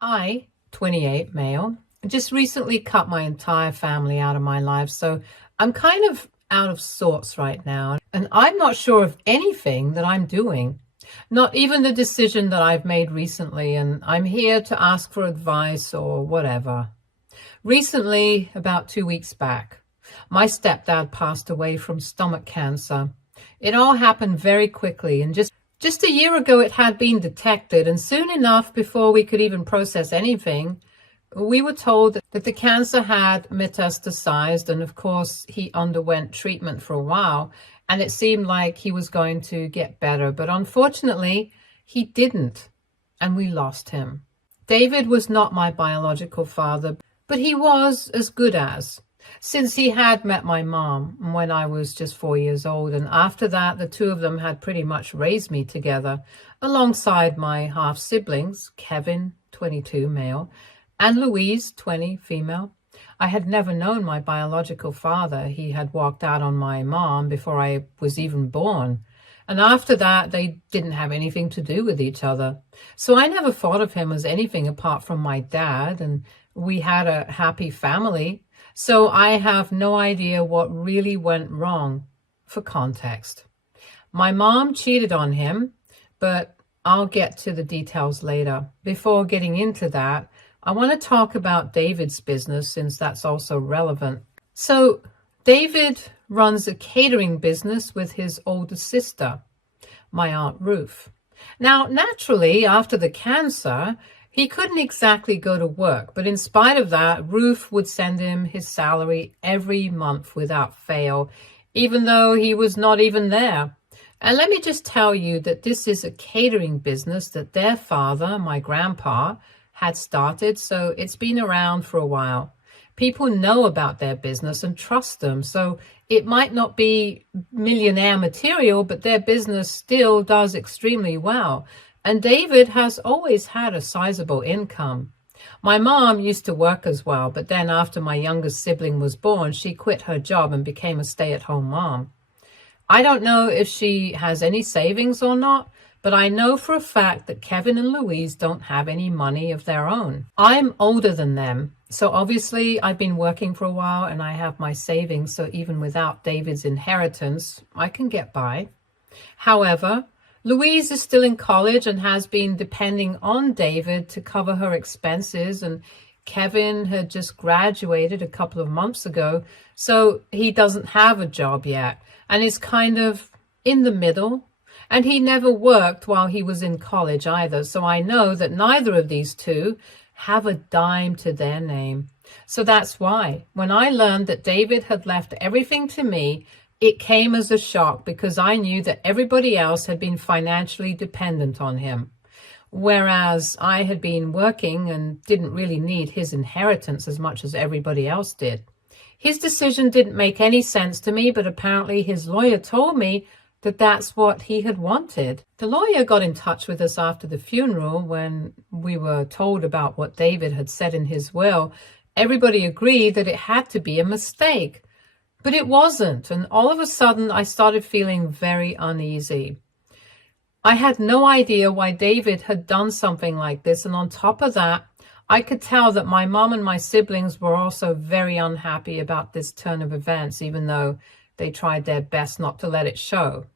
I, 28, male, just recently cut my entire family out of my life, so I'm kind of out of sorts right now, and I'm not sure of anything that I'm doing, not even the decision that I've made recently, and I'm here to ask for advice or whatever. Recently, about 2 weeks back, my stepdad passed away from stomach cancer. It all happened very quickly, and just a year ago it had been detected, and soon enough, before we could even process anything, we were told that the cancer had metastasized, and of course he underwent treatment for a while, and it seemed like he was going to get better, but unfortunately he didn't, and we lost him. David was not my biological father, but he was as good as, since he had met my mom when I was just 4 years old, and after that the two of them had pretty much raised me together alongside my half siblings, Kevin, 22, male, and Louise, 20, female. I had never known my biological father. He had walked out on my mom before I was even born. And after that, they didn't have anything to do with each other. So I never thought of him as anything apart from my dad, and we had a happy family. So I have no idea what really went wrong. For context, my mom cheated on him, but I'll get to the details later. Before getting into that, I want to talk about David's business, since that's also relevant. So David runs a catering business with his older sister, my Aunt Ruth. Now, naturally, after the cancer, he couldn't exactly go to work, but in spite of that, Ruth would send him his salary every month without fail, even though he was not even there. And let me just tell you that this is a catering business that their father, my grandpa, had started, so it's been around for a while. People know about their business and trust them, so it might not be millionaire material, but their business still does extremely well. And David has always had a sizable income. My mom used to work as well, but then after my youngest sibling was born, she quit her job and became a stay-at-home mom. I don't know if she has any savings or not, but I know for a fact that Kevin and Louise don't have any money of their own. I'm older than them, so obviously I've been working for a while and I have my savings, so even without David's inheritance, I can get by. However, Louise is still in college and has been depending on David to cover her expenses, and Kevin had just graduated a couple of months ago, so he doesn't have a job yet and is kind of in the middle. And he never worked while he was in college either, so I know that neither of these two have a dime to their name. So that's why, when I learned that David had left everything to me, it came as a shock, because I knew that everybody else had been financially dependent on him, whereas I had been working and didn't really need his inheritance as much as everybody else did. His decision didn't make any sense to me, but apparently his lawyer told me that that's what he had wanted. The lawyer got in touch with us after the funeral when we were told about what David had said in his will. Everybody agreed that it had to be a mistake, but it wasn't. And all of a sudden, I started feeling very uneasy. I had no idea why David had done something like this. And on top of that, I could tell that my mom and my siblings were also very unhappy about this turn of events, even though they tried their best not to let it show.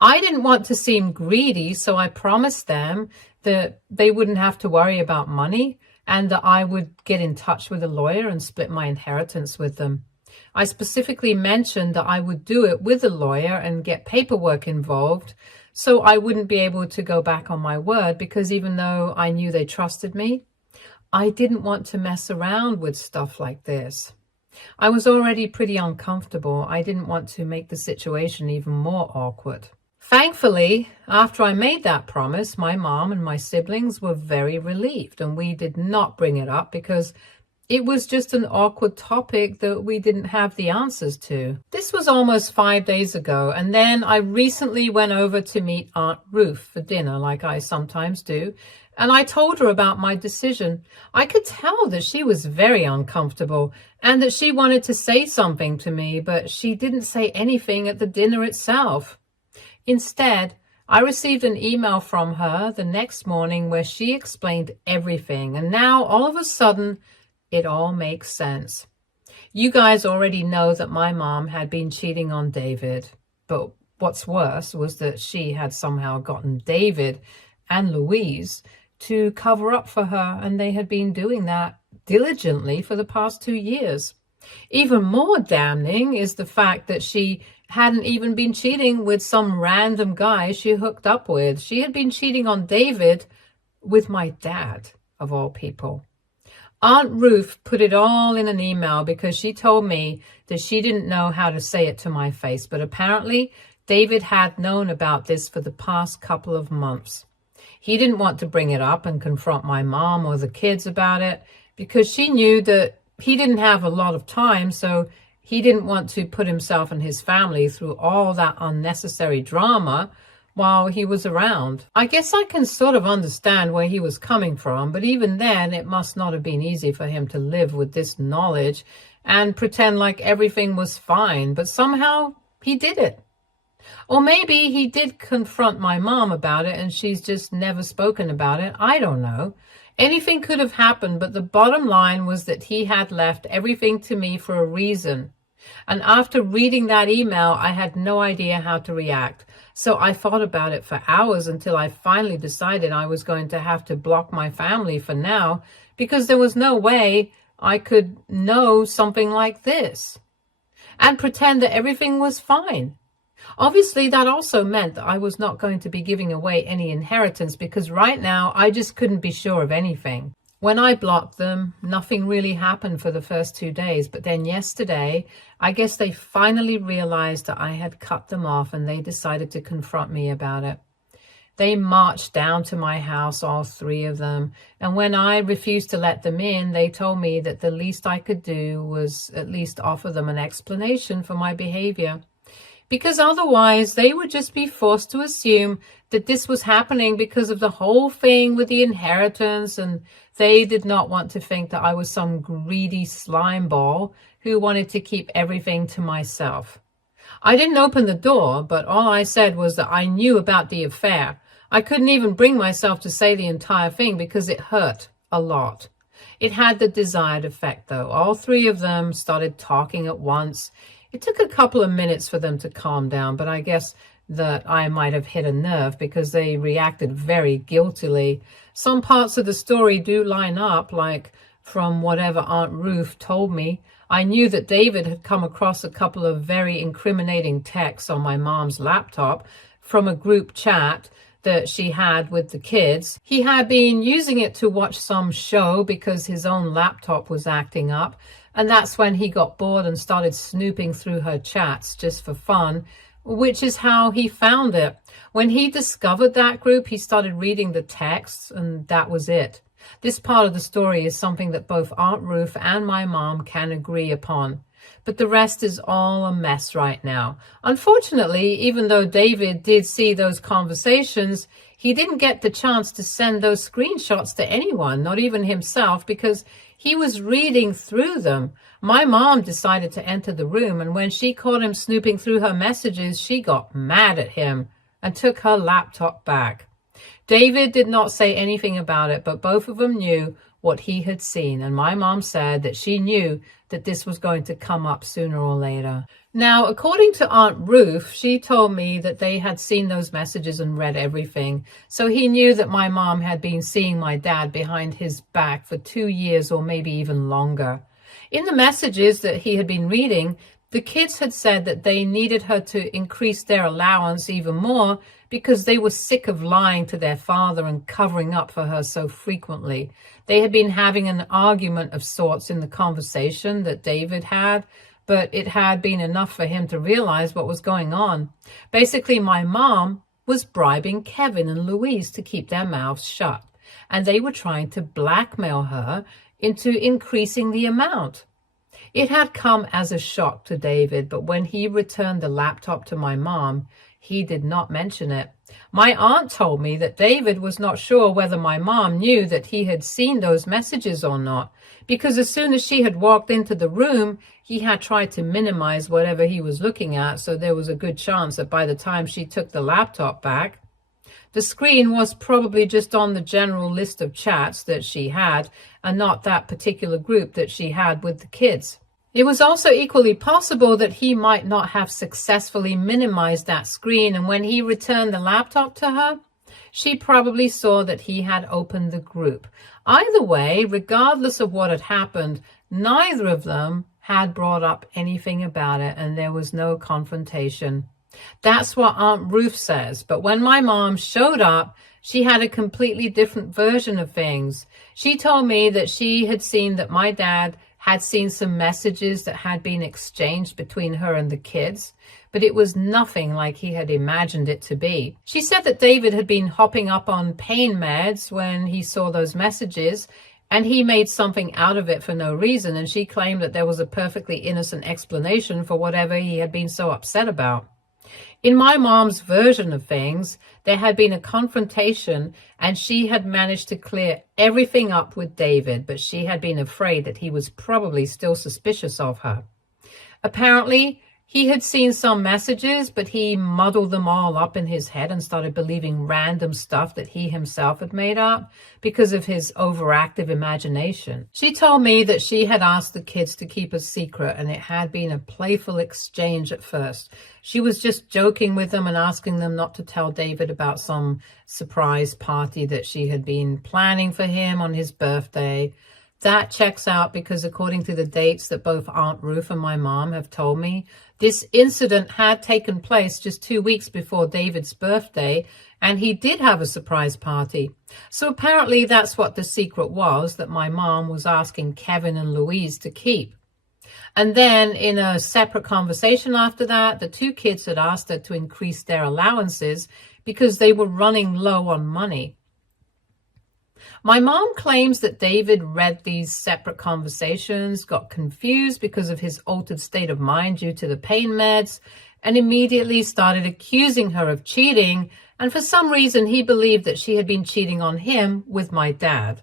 I didn't want to seem greedy, so I promised them that they wouldn't have to worry about money and that I would get in touch with a lawyer and split my inheritance with them. I specifically mentioned that I would do it with a lawyer and get paperwork involved, so I wouldn't be able to go back on my word, because even though I knew they trusted me, I didn't want to mess around with stuff like this. I was already pretty uncomfortable. I didn't want to make the situation even more awkward. Thankfully, after I made that promise, my mom and my siblings were very relieved, and we did not bring it up because it was just an awkward topic that we didn't have the answers to. This was almost 5 days ago, and then I recently went over to meet Aunt Ruth for dinner, like I sometimes do, and I told her about my decision. I could tell that she was very uncomfortable and that she wanted to say something to me, but she didn't say anything at the dinner itself. Instead, I received an email from her the next morning where she explained everything, and now all of a sudden it all makes sense. You guys already know that my mom had been cheating on David, but what's worse was that she had somehow gotten David and Louise to cover up for her, and they had been doing that diligently for the past 2 years. Even more damning is the fact that she hadn't even been cheating with some random guy she hooked up with. She had been cheating on David with my dad, of all people. Aunt Ruth put it all in an email because she told me that she didn't know how to say it to my face, but apparently David had known about this for the past couple of months. He didn't want to bring it up and confront my mom or the kids about it because she knew that he didn't have a lot of time, so he didn't want to put himself and his family through all that unnecessary drama while he was around. I guess I can sort of understand where he was coming from, but even then it must not have been easy for him to live with this knowledge and pretend like everything was fine, but somehow he did it. Or maybe he did confront my mom about it and she's just never spoken about it. I don't know. Anything could have happened, but the bottom line was that he had left everything to me for a reason. And after reading that email, I had no idea how to react. So I thought about it for hours until I finally decided I was going to have to block my family for now, because there was no way I could know something like this and pretend that everything was fine. Obviously, that also meant that I was not going to be giving away any inheritance, because right now I just couldn't be sure of anything. When I blocked them, nothing really happened for the first 2 days, but then yesterday, I guess they finally realized that I had cut them off and they decided to confront me about it. They marched down to my house, all 3 of them, and when I refused to let them in, they told me that the least I could do was at least offer them an explanation for my behavior, because otherwise they would just be forced to assume that this was happening because of the whole thing with the inheritance, and they did not want to think that I was some greedy slime ball who wanted to keep everything to myself. I didn't open the door, but all I said was that I knew about the affair. I couldn't even bring myself to say the entire thing because it hurt a lot. It had the desired effect, though. All 3 of them started talking at once. It took a couple of minutes for them to calm down, but I guess that I might have hit a nerve because they reacted very guiltily. Some parts of the story do line up, like from whatever Aunt Ruth told me. I knew that David had come across a couple of very incriminating texts on my mom's laptop from a group chat that she had with the kids. He had been using it to watch some show because his own laptop was acting up, and that's when he got bored and started snooping through her chats just for fun, which is how he found it. When he discovered that group, he started reading the texts, and that was it. This part of the story is something that both Aunt Ruth and my mom can agree upon, but the rest is all a mess right now. Unfortunately, even though David did see those conversations, he didn't get the chance to send those screenshots to anyone, not even himself, because he was reading through them. My mom decided to enter the room, and when she caught him snooping through her messages, she got mad at him and took her laptop back. David did not say anything about it, but both of them knew what he had seen, and my mom said that she knew that this was going to come up sooner or later. Now, according to Aunt Ruth, she told me that they had seen those messages and read everything, so he knew that my mom had been seeing my dad behind his back for 2 years or maybe even longer. In the messages that he had been reading, the kids had said that they needed her to increase their allowance even more because they were sick of lying to their father and covering up for her so frequently. They had been having an argument of sorts in the conversation that David had, but it had been enough for him to realize what was going on. Basically, my mom was bribing Kevin and Louise to keep their mouths shut, and they were trying to blackmail her into increasing the amount. It had come as a shock to David, but when he returned the laptop to my mom, he did not mention it. My aunt told me that David was not sure whether my mom knew that he had seen those messages or not, because as soon as she had walked into the room, he had tried to minimize whatever he was looking at, so there was a good chance that by the time she took the laptop back, The screen was probably just on the general list of chats that she had and not that particular group that she had with the kids. It was also equally possible that he might not have successfully minimized that screen, and when he returned the laptop to her, she probably saw that he had opened the group. Either way, regardless of what had happened, neither of them had brought up anything about it, and there was no confrontation. That's what Aunt Ruth says. But when my mom showed up, she had a completely different version of things. She told me that she had seen that my dad had seen some messages that had been exchanged between her and the kids, but it was nothing like he had imagined it to be. She said that David had been hopping up on pain meds when he saw those messages, and he made something out of it for no reason, and she claimed that there was a perfectly innocent explanation for whatever he had been so upset about. In my mom's version of things, there had been a confrontation and she had managed to clear everything up with David, but she had been afraid that he was probably still suspicious of her. Apparently, he had seen some messages, but he muddled them all up in his head and started believing random stuff that he himself had made up because of his overactive imagination. She told me that she had asked the kids to keep a secret, and it had been a playful exchange at first. She was just joking with them and asking them not to tell David about some surprise party that she had been planning for him on his birthday. That checks out because according to the dates that both Aunt Ruth and my mom have told me, this incident had taken place just 2 weeks before David's birthday, and he did have a surprise party. So apparently that's what the secret was that my mom was asking Kevin and Louise to keep. And then in a separate conversation after that, the two kids had asked her to increase their allowances because they were running low on money. My mom claims that David read these separate conversations, got confused because of his altered state of mind due to the pain meds, and immediately started accusing her of cheating, and for some reason he believed that she had been cheating on him with my dad.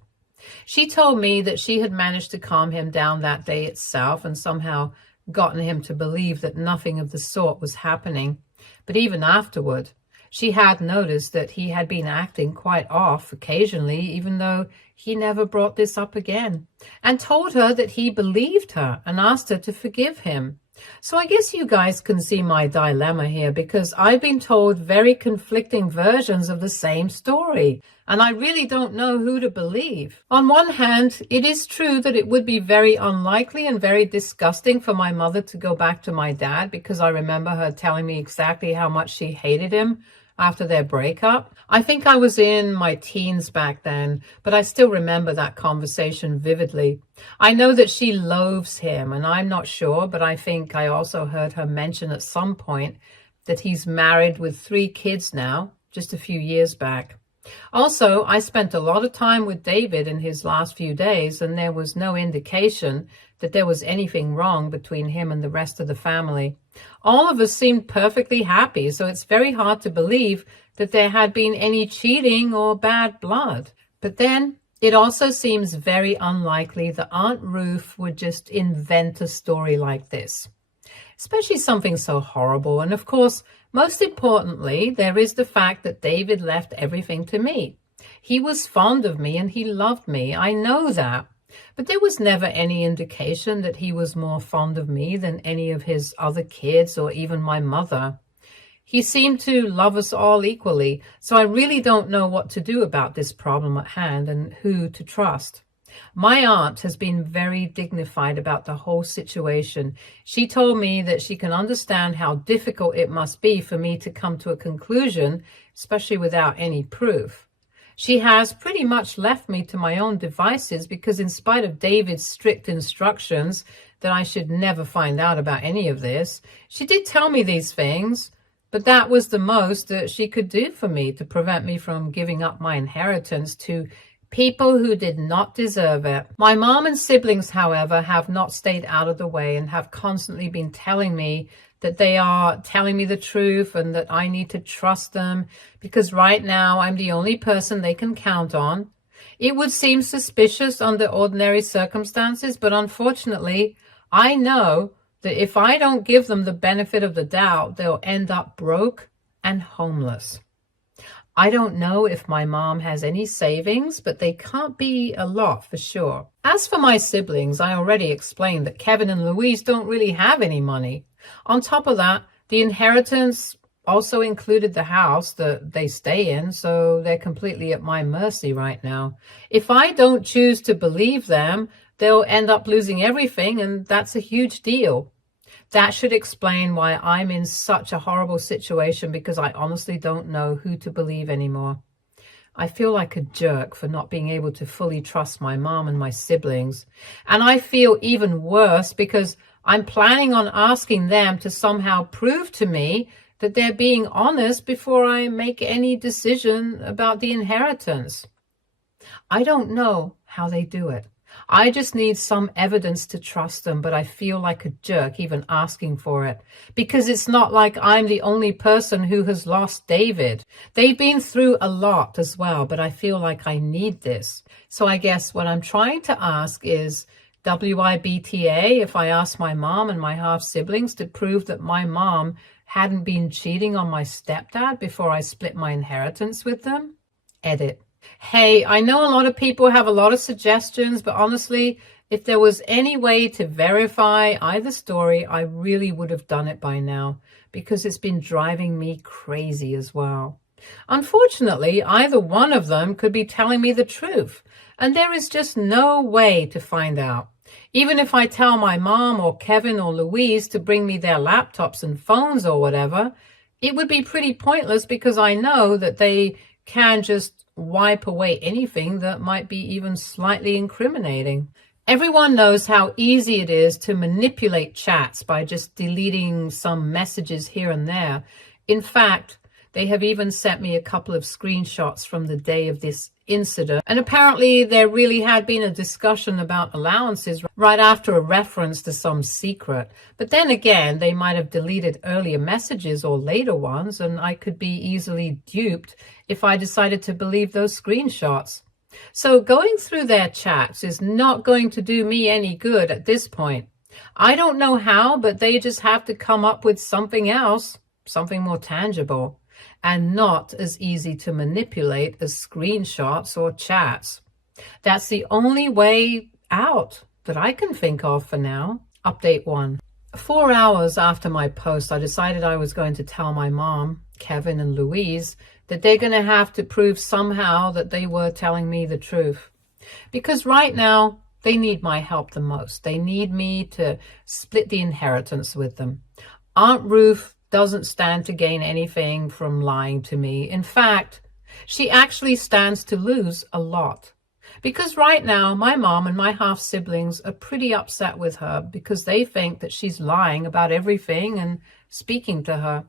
She told me that she had managed to calm him down that day itself and somehow gotten him to believe that nothing of the sort was happening. But even afterward, she had noticed that he had been acting quite off occasionally, even though he never brought this up again, and told her that he believed her and asked her to forgive him. So I guess you guys can see my dilemma here, because I've been told very conflicting versions of the same story, and I really don't know who to believe. On one hand, it is true that it would be very unlikely and very disgusting for my mother to go back to my dad, because I remember her telling me exactly how much she hated him after their breakup. I think I was in my teens back then, but I still remember that conversation vividly. I know that she loathes him, and I'm not sure, but I think I also heard her mention at some point that he's married with 3 kids now, just a few years back. Also, I spent a lot of time with David in his last few days, and there was no indication that there was anything wrong between him and the rest of the family. All of us seemed perfectly happy, so it's very hard to believe that there had been any cheating or bad blood. But then it also seems very unlikely that Aunt Ruth would just invent a story like this, especially something so horrible. And of course, most importantly, there is the fact that David left everything to me. He was fond of me and he loved me. I know that. But there was never any indication that he was more fond of me than any of his other kids or even my mother. He seemed to love us all equally, so I really don't know what to do about this problem at hand and who to trust. My aunt has been very dignified about the whole situation. She told me that she can understand how difficult it must be for me to come to a conclusion, especially without any proof. She has pretty much left me to my own devices because in spite of David's strict instructions that I should never find out about any of this, she did tell me these things, but that was the most that she could do for me to prevent me from giving up my inheritance to people who did not deserve it. My mom and siblings, however, have not stayed out of the way and have constantly been telling me that they are telling me the truth and that I need to trust them because right now I'm the only person they can count on. It would seem suspicious under ordinary circumstances, but unfortunately, I know that if I don't give them the benefit of the doubt, they'll end up broke and homeless. I don't know if my mom has any savings, but they can't be a lot for sure. As for my siblings, I already explained that Kevin and Louise don't really have any money. On top of that, the inheritance also included the house that they stay in, so they're completely at my mercy right now. If I don't choose to believe them, they'll end up losing everything, and that's a huge deal. That should explain why I'm in such a horrible situation, because I honestly don't know who to believe anymore. I feel like a jerk for not being able to fully trust my mom and my siblings. And I feel even worse because I'm planning on asking them to somehow prove to me that they're being honest before I make any decision about the inheritance. I don't know how they do it. I just need some evidence to trust them, but I feel like a jerk even asking for it, because it's not like I'm the only person who has lost David. They've been through a lot as well, but I feel like I need this. So I guess what I'm trying to ask is, WIBTA, if I ask my mom and my half-siblings to prove that my mom hadn't been cheating on my stepdad before I split my inheritance with them? Edit. Hey, I know a lot of people have a lot of suggestions, but honestly, if there was any way to verify either story, I really would have done it by now, because it's been driving me crazy as well. Unfortunately, either one of them could be telling me the truth, and there is just no way to find out. Even if I tell my mom or Kevin or Louise to bring me their laptops and phones or whatever, it would be pretty pointless, because I know that they can just wipe away anything that might be even slightly incriminating. Everyone knows how easy it is to manipulate chats by just deleting some messages here and there. In fact, they have even sent me a couple of screenshots from the day of this incident. And apparently there really had been a discussion about allowances right after a reference to some secret. But then again, they might have deleted earlier messages or later ones, and I could be easily duped if I decided to believe those screenshots. So going through their chats is not going to do me any good at this point. I don't know how, but they just have to come up with something else, something more tangible, and not as easy to manipulate as screenshots or chats. That's the only way out that I can think of for now. Update 1. 4 hours after my post, I decided I was going to tell my mom, Kevin, and Louise that they're going to have to prove somehow that they were telling me the truth. Because right now, they need my help the most. They need me to split the inheritance with them. Aunt Ruth doesn't stand to gain anything from lying to me. In fact, she actually stands to lose a lot. Because right now, my mom and my half-siblings are pretty upset with her because they think that she's lying about everything and speaking to her.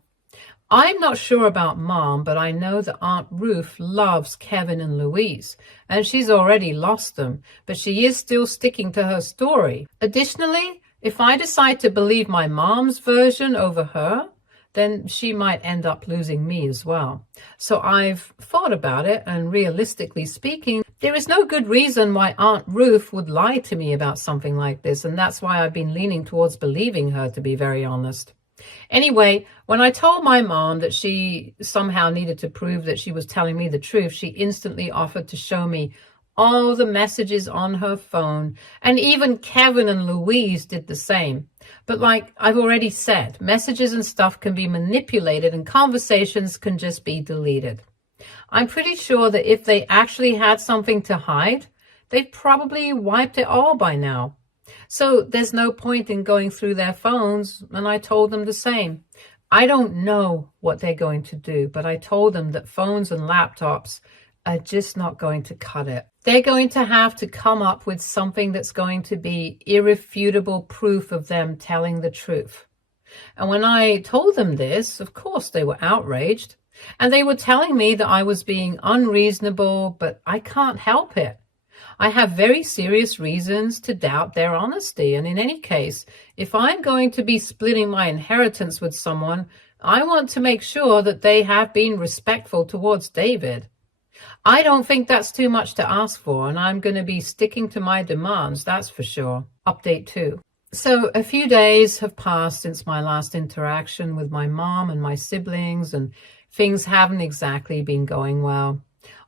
I'm not sure about Mom, but I know that Aunt Ruth loves Kevin and Louise, and she's already lost them, but she is still sticking to her story. Additionally, if I decide to believe my mom's version over her, then she might end up losing me as well. So I've thought about it, and realistically speaking, there is no good reason why Aunt Ruth would lie to me about something like this, and that's why I've been leaning towards believing her, to be very honest. Anyway, when I told my mom that she somehow needed to prove that she was telling me the truth, she instantly offered to show me all the messages on her phone, and even Kevin and Louise did the same. But like I've already said, messages and stuff can be manipulated and conversations can just be deleted. I'm pretty sure that if they actually had something to hide, they've probably wiped it all by now. So there's no point in going through their phones, and I told them the same. I don't know what they're going to do, but I told them that phones and laptops are just not going to cut it. They're going to have to come up with something that's going to be irrefutable proof of them telling the truth. And when I told them this, of course they were outraged, and they were telling me that I was being unreasonable, but I can't help it. I have very serious reasons to doubt their honesty, and in any case, if I'm going to be splitting my inheritance with someone, I want to make sure that they have been respectful towards David. I don't think that's too much to ask for, and I'm going to be sticking to my demands, that's for sure. Update 2. So a few days have passed since my last interaction with my mom and my siblings, and things haven't exactly been going well.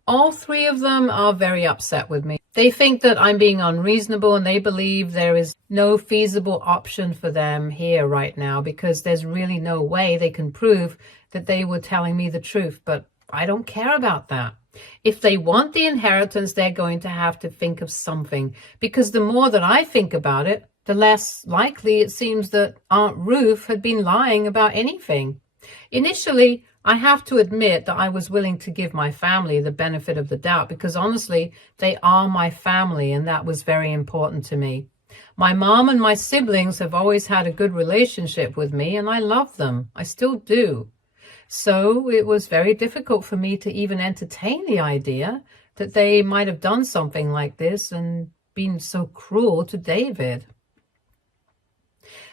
All three of them are very upset with me. They think that I'm being unreasonable, and they believe there is no feasible option for them here right now because there's really no way they can prove that they were telling me the truth. But I don't care about that. If they want the inheritance, they're going to have to think of something, because the more that I think about it, the less likely it seems that Aunt Ruth had been lying about anything. Initially, I have to admit that I was willing to give my family the benefit of the doubt because honestly, they are my family, and that was very important to me. My mom and my siblings have always had a good relationship with me, and I love them. I still do. So it was very difficult for me to even entertain the idea that they might have done something like this and been so cruel to David.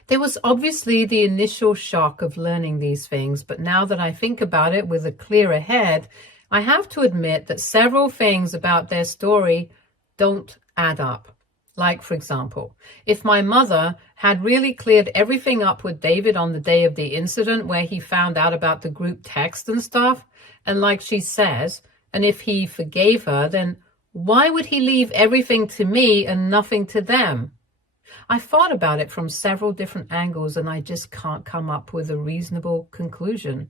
There was obviously the initial shock of learning these things, but now that I think about it with a clearer head, I have to admit that several things about their story don't add up. Like, for example, if my mother had really cleared everything up with David on the day of the incident where he found out about the group text and stuff, and like she says, and if he forgave her, then why would he leave everything to me and nothing to them? I thought about it from several different angles, and I just can't come up with a reasonable conclusion.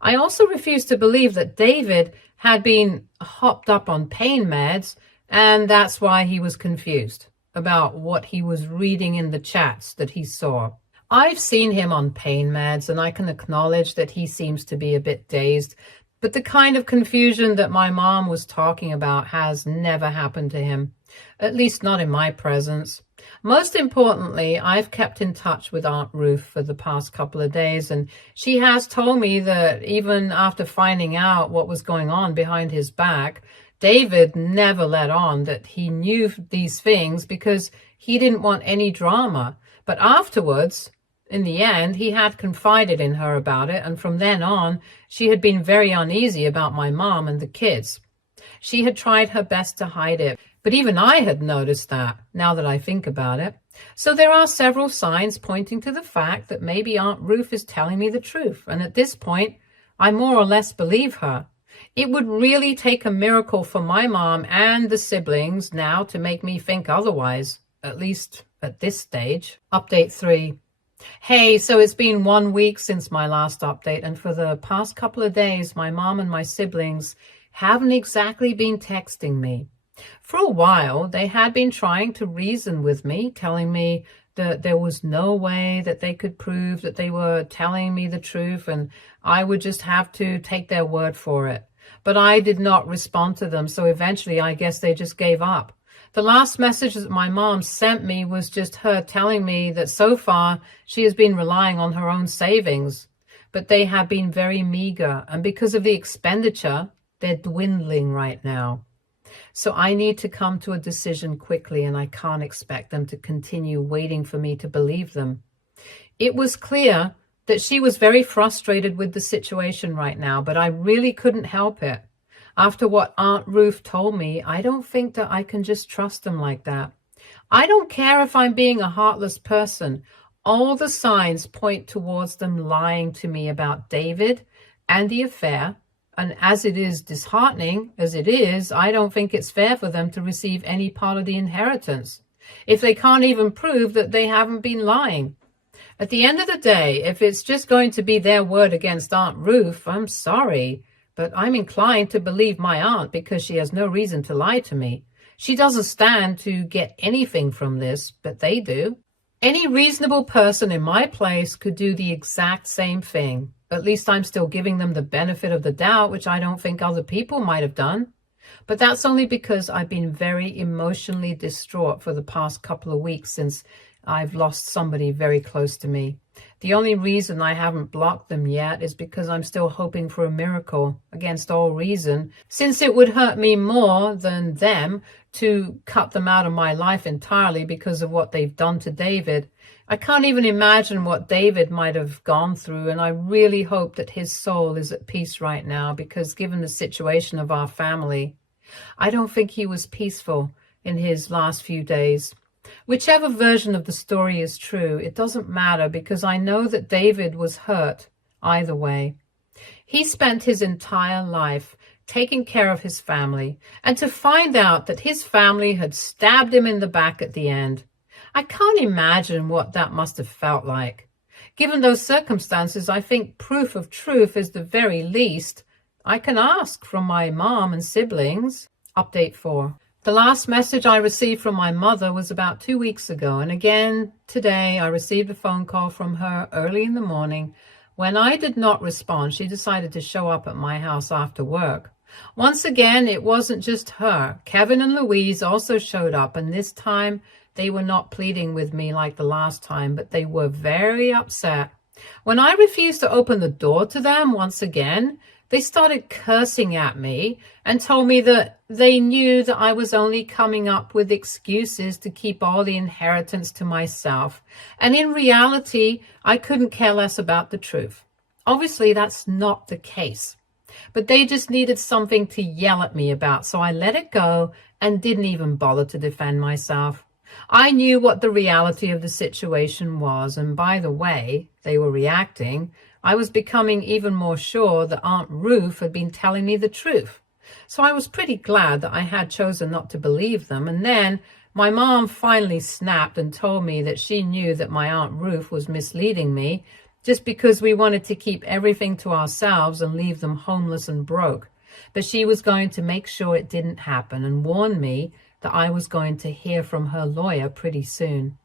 I also refuse to believe that David had been hopped up on pain meds, and that's why he was confused about what he was reading in the chats that he saw. I've seen him on pain meds, and I can acknowledge that he seems to be a bit dazed, but the kind of confusion that my mom was talking about has never happened to him, at least not in my presence. Most importantly, I've kept in touch with Aunt Ruth for the past couple of days, and she has told me that even after finding out what was going on behind his back, David never let on that he knew these things because he didn't want any drama. But afterwards, in the end, he had confided in her about it, and from then on, she had been very uneasy about my mom and the kids. She had tried her best to hide it, but even I had noticed that, now that I think about it. So there are several signs pointing to the fact that maybe Aunt Ruth is telling me the truth, and at this point, I more or less believe her. It would really take a miracle for my mom and the siblings now to make me think otherwise, at least at this stage. Update 3. Hey, so it's been 1 week since my last update, and for the past couple of days, my mom and my siblings haven't exactly been texting me. For a while, they had been trying to reason with me, telling me that there was no way that they could prove that they were telling me the truth, and I would just have to take their word for it. But I did not respond to them, so eventually I guess they just gave up. The last message that my mom sent me was just her telling me that so far she has been relying on her own savings, but they have been very meager, and because of the expenditure, they're dwindling right now. So I need to come to a decision quickly, and I can't expect them to continue waiting for me to believe them. It was clear that she was very frustrated with the situation right now, but I really couldn't help it. After what Aunt Ruth told me, I don't think that I can just trust them like that. I don't care if I'm being a heartless person. All the signs point towards them lying to me about David and the affair. And as it is disheartening as it is, I don't think it's fair for them to receive any part of the inheritance if they can't even prove that they haven't been lying. At the end of the day, if it's just going to be their word against Aunt Ruth, I'm sorry, but I'm inclined to believe my aunt because she has no reason to lie to me. She doesn't stand to get anything from this, but they do. Any reasonable person in my place could do the exact same thing. At least I'm still giving them the benefit of the doubt, which I don't think other people might have done. But that's only because I've been very emotionally distraught for the past couple of weeks since I've lost somebody very close to me. The only reason I haven't blocked them yet is because I'm still hoping for a miracle against all reason, since it would hurt me more than them to cut them out of my life entirely because of what they've done to David. I can't even imagine what David might have gone through, and I really hope that his soul is at peace right now because given the situation of our family, I don't think he was peaceful in his last few days. Whichever version of the story is true, it doesn't matter because I know that David was hurt either way. He spent his entire life taking care of his family, and to find out that his family had stabbed him in the back at the end, I can't imagine what that must have felt like. Given those circumstances, I think proof of truth is the very least I can ask from my mom and siblings. Update 4. The last message I received from my mother was about 2 weeks ago, and again today I received a phone call from her early in the morning. When I did not respond, she decided to show up at my house after work. Once again, it wasn't just her. Kevin and Louise also showed up, and this time they were not pleading with me like the last time, but they were very upset. When I refused to open the door to them once again, they started cursing at me and told me that they knew that I was only coming up with excuses to keep all the inheritance to myself. And in reality, I couldn't care less about the truth. Obviously, that's not the case. But they just needed something to yell at me about, so I let it go and didn't even bother to defend myself. I knew what the reality of the situation was, and by the way they were reacting, I was becoming even more sure that Aunt Ruth had been telling me the truth. So I was pretty glad that I had chosen not to believe them. And then my mom finally snapped and told me that she knew that my Aunt Ruth was misleading me just because we wanted to keep everything to ourselves and leave them homeless and broke. But she was going to make sure it didn't happen and warn me that I was going to hear from her lawyer pretty soon.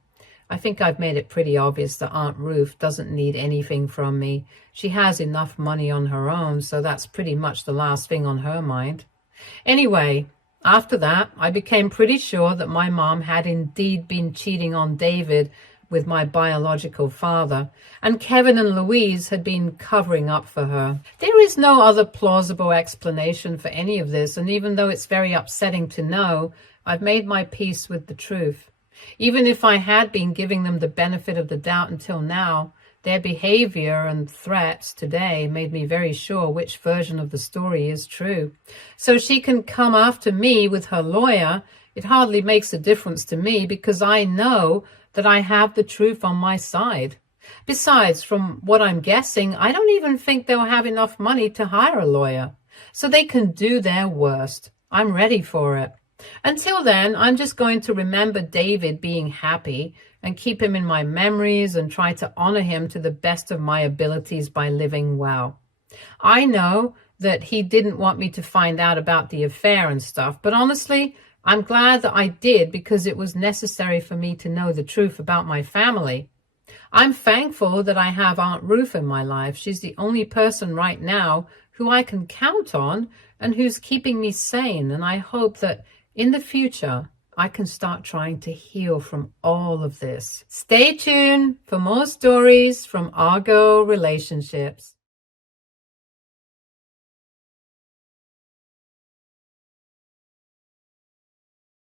I think I've made it pretty obvious that Aunt Ruth doesn't need anything from me. She has enough money on her own, so that's pretty much the last thing on her mind. Anyway, after that, I became pretty sure that my mom had indeed been cheating on David with my biological father, and Kevin and Louise had been covering up for her. There is no other plausible explanation for any of this, and even though it's very upsetting to know, I've made my peace with the truth. Even if I had been giving them the benefit of the doubt until now, their behavior and threats today made me very sure which version of the story is true. So she can come after me with her lawyer. It hardly makes a difference to me because I know that I have the truth on my side. Besides, from what I'm guessing, I don't even think they'll have enough money to hire a lawyer. So they can do their worst. I'm ready for it. Until then, I'm just going to remember David being happy and keep him in my memories and try to honor him to the best of my abilities by living well. I know that he didn't want me to find out about the affair and stuff, but honestly, I'm glad that I did because it was necessary for me to know the truth about my family. I'm thankful that I have Aunt Ruth in my life. She's the only person right now who I can count on and who's keeping me sane, and I hope that in the future, I can start trying to heal from all of this. Stay tuned for more stories from Argo Relationships.